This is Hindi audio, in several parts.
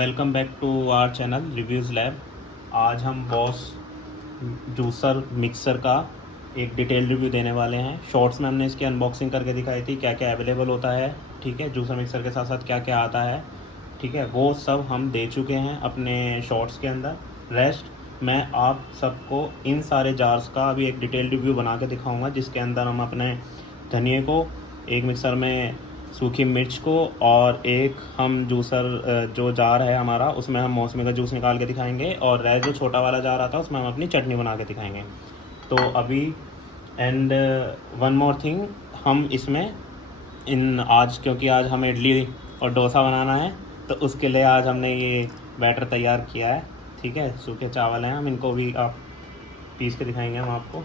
Welcome back to our channel reviews lab. आज हम बॉस जूसर मिक्सर का एक डिटेल रिव्यू देने वाले हैं। शॉर्ट्स में हमने इसकी अनबॉक्सिंग करके दिखाई थी, क्या क्या अवेलेबल होता है, ठीक है, जूसर मिक्सर के साथ साथ क्या क्या आता है, ठीक है, वो सब हम दे चुके हैं अपने शॉर्ट्स के अंदर। रेस्ट मैं आप सबको इन सारे जार्स का अभी एक डिटेल रिव्यू बना के दिखाऊँगा, जिसके अंदर हम अपने धनिए को, एक मिक्सर में सूखी मिर्च को, और एक हम जूसर जो जार है हमारा उसमें हम मौसमी का जूस निकाल के दिखाएंगे, और रह जो छोटा वाला जार आता है उसमें हम अपनी चटनी बना के दिखाएंगे। तो अभी एंड वन मोर थिंग, हम इसमें आज क्योंकि आज हमें इडली और डोसा बनाना है, तो उसके लिए आज हमने ये बैटर तैयार किया है, ठीक है। सूखे चावल हैं, हम इनको भी आप पीस के दिखाएंगे हम आपको।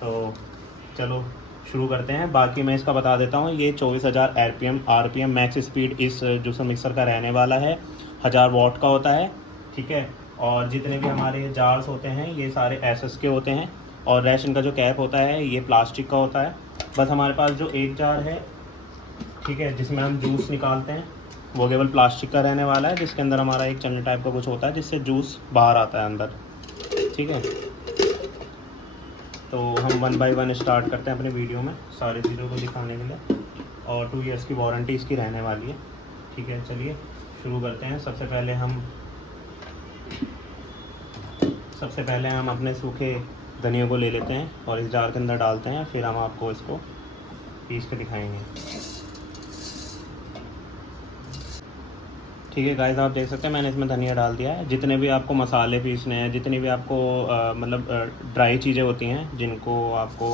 तो चलो शुरू करते हैं। बाकी मैं इसका बता देता हूँ, ये 24,000 आरपीएम मैक्स स्पीड इस जूसर मिक्सर का रहने वाला है, 1000 वॉट का होता है, ठीक है। और जितने भी हमारे जार्स होते हैं ये सारे एसएस के होते हैं, और रेस्ट इनका जो कैप होता है ये प्लास्टिक का होता है। बस हमारे पास जो एक जार है, ठीक है, जिसमें हम जूस निकालते हैं, वो केवल प्लास्टिक का रहने वाला है, जिसके अंदर हमारा एक चन्नी टाइप का कुछ होता है जिससे जूस बाहर आता है अंदर, ठीक है। तो हम 1 बाय 1 स्टार्ट करते हैं अपने वीडियो में सारी चीज़ों को दिखाने के लिए, और 2 ईयर्स की वारंटी इसकी रहने वाली है, ठीक है। चलिए शुरू करते हैं। सबसे पहले हम अपने सूखे धनिया को ले लेते हैं और इस जार के अंदर डालते हैं, फिर हम आपको इसको पीस के दिखाएंगे, ठीक है। गाइस आप देख सकते हैं मैंने इसमें धनिया डाल दिया है। जितने भी आपको मसाले पीसने हैं, जितनी भी आपको मतलब ड्राई चीज़ें होती हैं जिनको आपको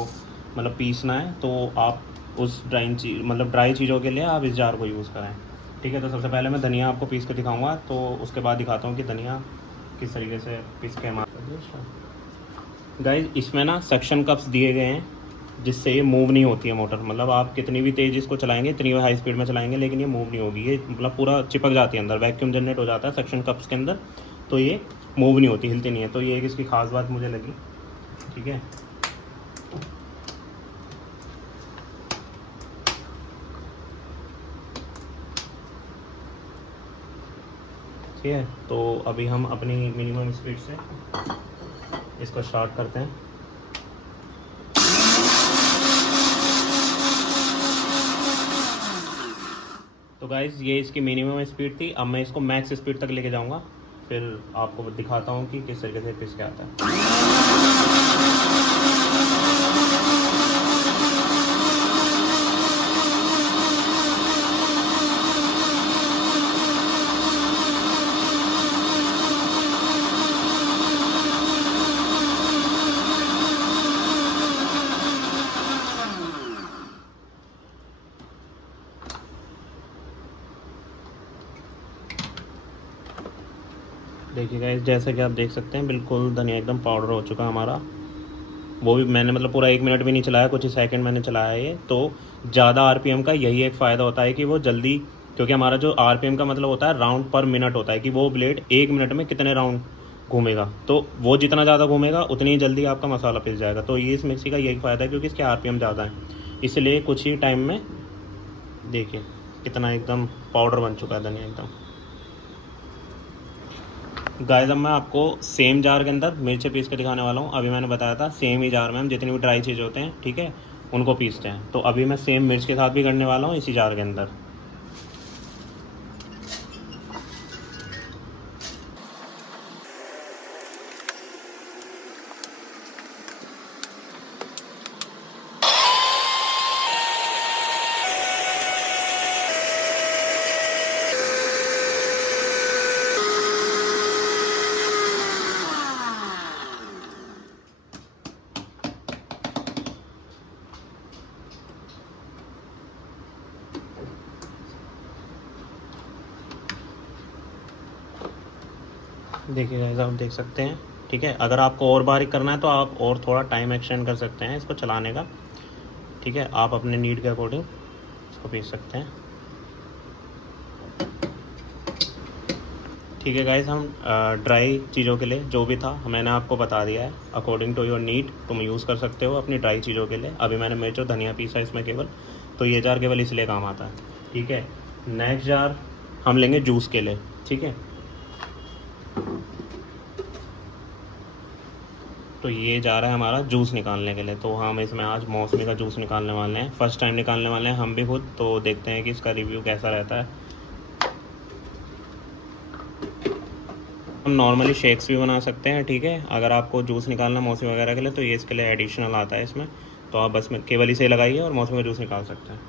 मतलब पीसना है, तो आप उस ड्राई चीज़ों के लिए आप इस जार को यूज़ करें, ठीक है। तो सबसे पहले मैं धनिया आपको पीस के दिखाऊंगा, तो उसके बाद दिखाता हूँ कि धनिया किस तरीके से पीस के हमारे। गाइस इसमें ना सक्शन कप्स दिए गए हैं, जिससे ये मूव नहीं होती है मोटर, मतलब आप कितनी भी तेज़ इसको चलाएंगे, इतनी हाई स्पीड में चलाएंगे, लेकिन ये मूव नहीं होगी, ये मतलब पूरा चिपक जाती है अंदर, वैक्यूम जनरेट हो जाता है सक्शन कप्स के अंदर, तो ये मूव नहीं होती, हिलती नहीं है। तो ये एक इसकी खास बात मुझे लगी, ठीक है। ठीक है, तो अभी हम अपनी मिनिमम स्पीड से इसको स्टार्ट करते हैं। तो गाइज़ ये इसकी मिनिमम स्पीड थी, अब मैं इसको मैक्स स्पीड तक लेके जाऊंगा, फिर आपको दिखाता हूँ कि किस तरीके से पिस के आता है। देखिए गाइस जैसे कि आप देख सकते हैं बिल्कुल धनिया एकदम पाउडर हो चुका हमारा। वो भी मैंने मतलब पूरा 1 मिनट भी नहीं चलाया, कुछ ही सेकंड मैंने चलाया है ये। तो ज़्यादा आरपीएम का यही एक फ़ायदा होता है कि वो जल्दी, क्योंकि हमारा जो आरपीएम का मतलब होता है राउंड पर मिनट होता है, कि वो ब्लेड 1 मिनट में कितने राउंड घूमेगा, तो वो जितना ज़्यादा घूमेगा उतनी ही जल्दी आपका मसाला पिस जाएगा। तो ये इस मिक्सी का यही फ़ायदा है, क्योंकि इसके आरपीएम ज़्यादा है, इसलिए कुछ ही टाइम में देखिए कितना एकदम पाउडर बन चुका है धनिया एकदम। गाइस अब मैं आपको सेम जार के अंदर मिर्चें पीस के दिखाने वाला हूँ। अभी मैंने बताया था सेम ही जार में हम जितनी भी ड्राई चीज़ें होते हैं, ठीक है, उनको पीसते हैं। तो अभी मैं सेम मिर्च के साथ भी करने वाला हूँ इसी जार के अंदर। देखिए गाइस आप देख सकते हैं, ठीक है। अगर आपको और बारीक करना है तो आप और थोड़ा टाइम एक्सटेंड कर सकते हैं इसको चलाने का, ठीक है। आप अपने नीड के अकॉर्डिंग इसको पीस सकते हैं, ठीक है। गाइस हम ड्राई चीज़ों के लिए जो भी था मैंने आपको बता दिया है, अकॉर्डिंग टू योर नीड तुम यूज़ कर सकते हो अपनी ड्राई चीज़ों के लिए। अभी मैंने मिर्च और धनिया पीसा इसमें केवल, तो ये जार केवल इसलिए काम आता है, ठीक है। नेक्स्ट जार हम लेंगे जूस के लिए, ठीक है। तो ये जा रहा है हमारा जूस निकालने के लिए। तो हम इसमें आज मौसमी का जूस निकालने वाले हैं, फ़र्स्ट टाइम निकालने वाले हैं हम भी खुद। तो देखते हैं कि इसका रिव्यू कैसा रहता है। हम नॉर्मली शेक्स भी बना सकते हैं, ठीक है। अगर आपको जूस निकालना मौसमी वगैरह के लिए तो ये इसके लिए एडिशनल आता है इसमें। तो आप बस में केवल इसे लगाइए और मौसमी का जूस निकाल सकते हैं।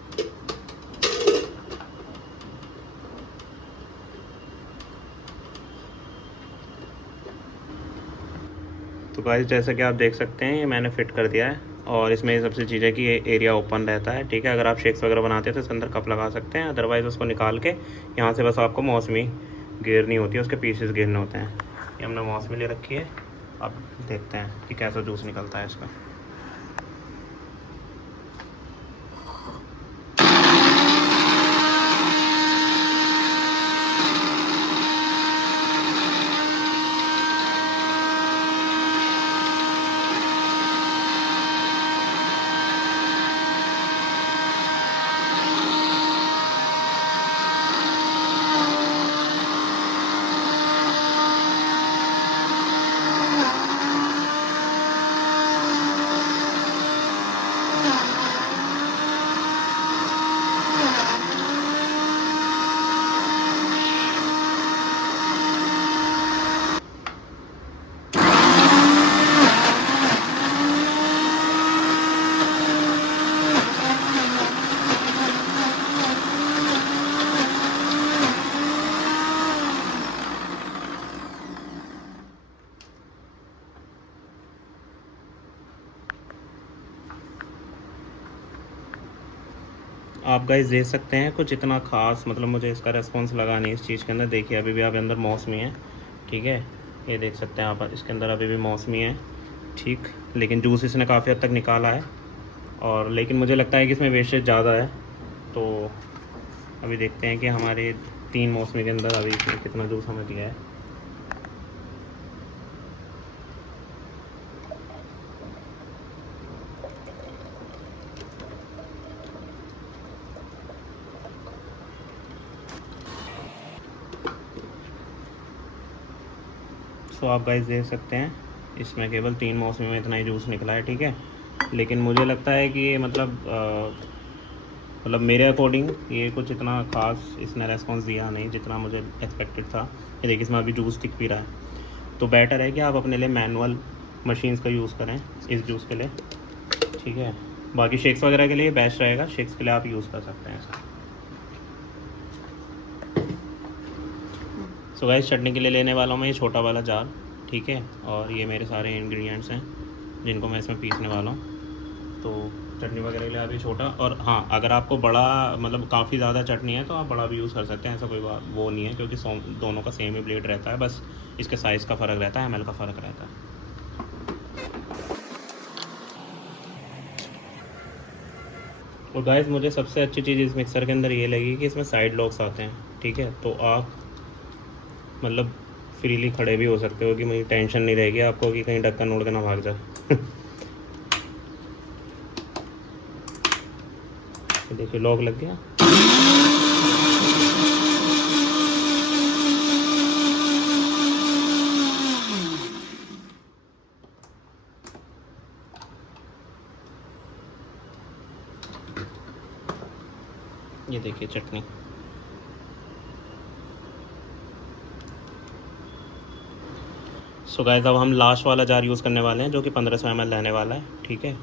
तो गाइस जैसा कि आप देख सकते हैं ये मैंने फ़िट कर दिया है, और इसमें ये सबसे चीज़ है कि ये एरिया ओपन रहता है, ठीक है। अगर आप शेक्स वगैरह बनाते हैं तो इसके अंदर कप लगा सकते हैं, अदरवाइज़ उसको निकाल के यहाँ से बस आपको मौसमी गिरनी होती है, उसके पीसेस गिरने होते हैं। ये हमने मौसमी ले रखी है, अब देखते हैं कि कैसा जूस निकलता है इसका। आप गाइस देख सकते हैं कुछ इतना ख़ास मतलब मुझे इसका रेस्पॉन्स लगा नहीं इस चीज़ के अंदर। देखिए अभी भी आप अंदर मौसमी है, ठीक है। ये देख सकते हैं आप, इसके अंदर अभी भी मौसमी है, ठीक। लेकिन जूस इसने काफ़ी हद तक निकाला है, और लेकिन मुझे लगता है कि इसमें वेस्टेज ज़्यादा है। तो अभी देखते हैं कि हमारे 3 मौसमी के अंदर अभी इसने कितना जूस हमें दिया है। तो आप गाइस देख सकते हैं इसमें केवल 3 मौसमी में इतना ही जूस निकला है, ठीक है। लेकिन मुझे लगता है कि ये मतलब मेरे अकॉर्डिंग ये कुछ इतना ख़ास इसने रेस्पॉन्स दिया नहीं जितना मुझे एक्सपेक्टेड था। ये देखिए इसमें अभी जूस दिख भी रहा है। तो बेटर है कि आप अपने लिए मैनुअल मशीन्स का यूज़ करें इस जूस के लिए, ठीक है। बाकी शेक्स वगैरह के लिए बेस्ट रहेगा, शेक्स के लिए आप यूज़ कर सकते हैं ऐसा। सो गाइस चटनी के लिए लेने वाला हूँ मैं ये छोटा वाला जार, ठीक है। और ये मेरे सारे इंग्रेडिएंट्स हैं जिनको मैं इसमें पीसने वाला हूँ। तो चटनी वगैरह के लिए आप ये छोटा, और हाँ अगर आपको बड़ा मतलब काफ़ी ज़्यादा चटनी है तो आप बड़ा भी यूज़ कर सकते हैं, ऐसा कोई बात वो नहीं है, क्योंकि दोनों का सेम ही ब्लेड रहता है, बस इसके साइज़ का फ़र्क रहता है, ml का फ़र्क रहता है। और गाइस मुझे सबसे अच्छी चीज़ इस मिक्सर के अंदर ये लगी कि इसमें साइड लॉक्स आते हैं, ठीक है। तो आप मतलब फ्रीली खड़े भी हो सकते हो कि मुझे टेंशन नहीं रहेगी आपको कि कहीं ढक्कन उड़ के ना भाग जाए। देखिए लॉक लग गया। ये देखिए चटनी। सो गाइस अब हम लास्ट वाला जार यूज़ करने वाले हैं जो कि 1500 ml रहने वाला है, ठीक है।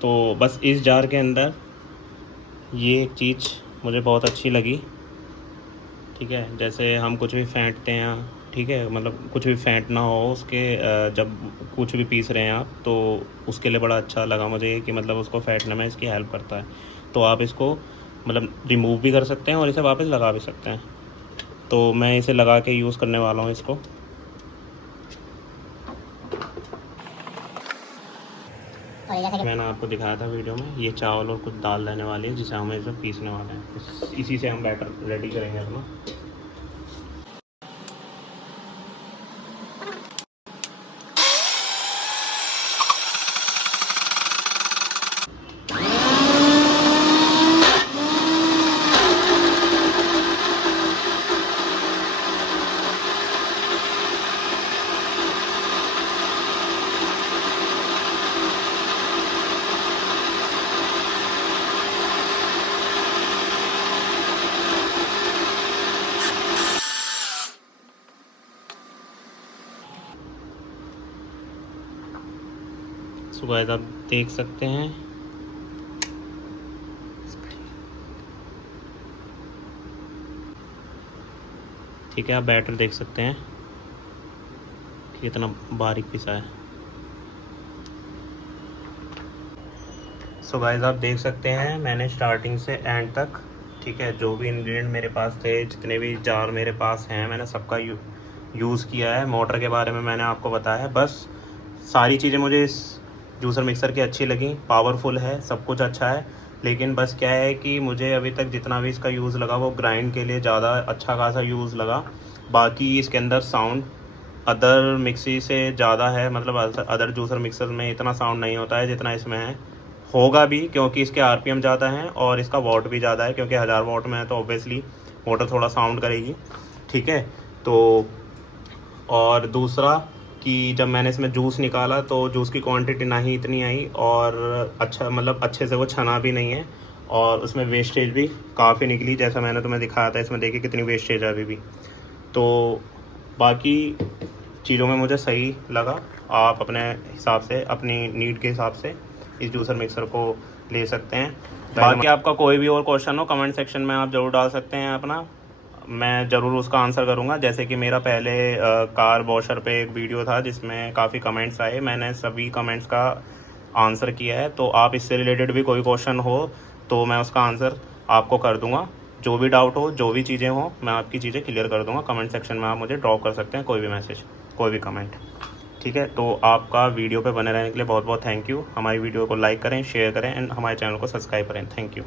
तो बस इस जार के अंदर ये एक चीज़ मुझे बहुत अच्छी लगी, ठीक है। जैसे हम कुछ भी फेंटते हैं, ठीक है, मतलब कुछ भी फेंटना हो उसके जब कुछ भी पीस रहे हैं आप, तो उसके लिए बड़ा अच्छा लगा मुझे कि मतलब उसको फेंटने में इसकी हेल्प करता है। तो आप इसको मतलब रिमूव भी कर सकते हैं और इसे वापस लगा भी सकते हैं। तो मैं इसे लगा के यूज़ करने वाला हूँ इसको। मैंने आपको दिखाया था वीडियो में, ये चावल और कुछ दाल रहने वाली है जिसे हम इसे पीसने वाले हैं। तो इसी से हम बैटर रेडी करेंगे अपना। सो गाइस आप देख सकते हैं ठीक है, आप बैटर देख सकते हैं कि इतना बारीक पिसा है। सो गाइस आप देख सकते हैं मैंने स्टार्टिंग से एंड तक ठीक है जो भी इंग्रेडिएंट मेरे पास थे, जितने भी जार मेरे पास हैं, मैंने सबका यूज़ किया है। मोटर के बारे में मैंने आपको बताया है। बस सारी चीज़ें मुझे इस जूसर मिक्सर की अच्छी लगी, पावरफुल है, सब कुछ अच्छा है। लेकिन बस क्या है कि मुझे अभी तक जितना भी इसका यूज़ लगा वो ग्राइंड के लिए ज़्यादा अच्छा खासा यूज़ लगा। बाकी इसके अंदर साउंड अदर मिक्सी से ज़्यादा है, मतलब अदर जूसर मिक्सर में इतना साउंड नहीं होता है जितना इसमें है। होगा भी क्योंकि इसके आरपीएम ज़्यादा हैं और इसका वॉट भी ज़्यादा है, क्योंकि 1000 वॉट में है तो ऑब्वियसली मोटर थोड़ा साउंड करेगी। ठीक है, तो और दूसरा कि जब मैंने इसमें जूस निकाला तो जूस की क्वांटिटी ना ही इतनी आई और अच्छा मतलब अच्छे से वो छना भी नहीं है और उसमें वेस्टेज भी काफ़ी निकली, जैसा मैंने तुम्हें दिखाया था। इसमें देखिए कितनी वेस्टेज है अभी भी। तो बाकी चीज़ों में मुझे सही लगा। आप अपने हिसाब से, अपनी नीड के हिसाब से इस जूसर मिक्सर को ले सकते हैं। बाकी आपका कोई भी और क्वेश्चन हो कमेंट सेक्शन में आप ज़रूर डाल सकते हैं अपना, मैं ज़रूर उसका आंसर करूंगा। जैसे कि मेरा पहले कार वॉशर पे एक वीडियो था जिसमें काफ़ी कमेंट्स आए, मैंने सभी कमेंट्स का आंसर किया है। तो आप इससे रिलेटेड भी कोई क्वेश्चन हो तो मैं उसका आंसर आपको कर दूंगा। जो भी डाउट हो, जो भी चीज़ें हो, मैं आपकी चीज़ें क्लियर कर दूंगा। कमेंट सेक्शन में आप मुझे ड्रॉप कर सकते हैं कोई भी मैसेज, कोई भी कमेंट। ठीक है, तो आपका वीडियो पे बने रहने के लिए बहुत बहुत थैंक यू। हमारी वीडियो को लाइक करें, शेयर करें एंड हमारे चैनल को सब्सक्राइब करें। Thank you.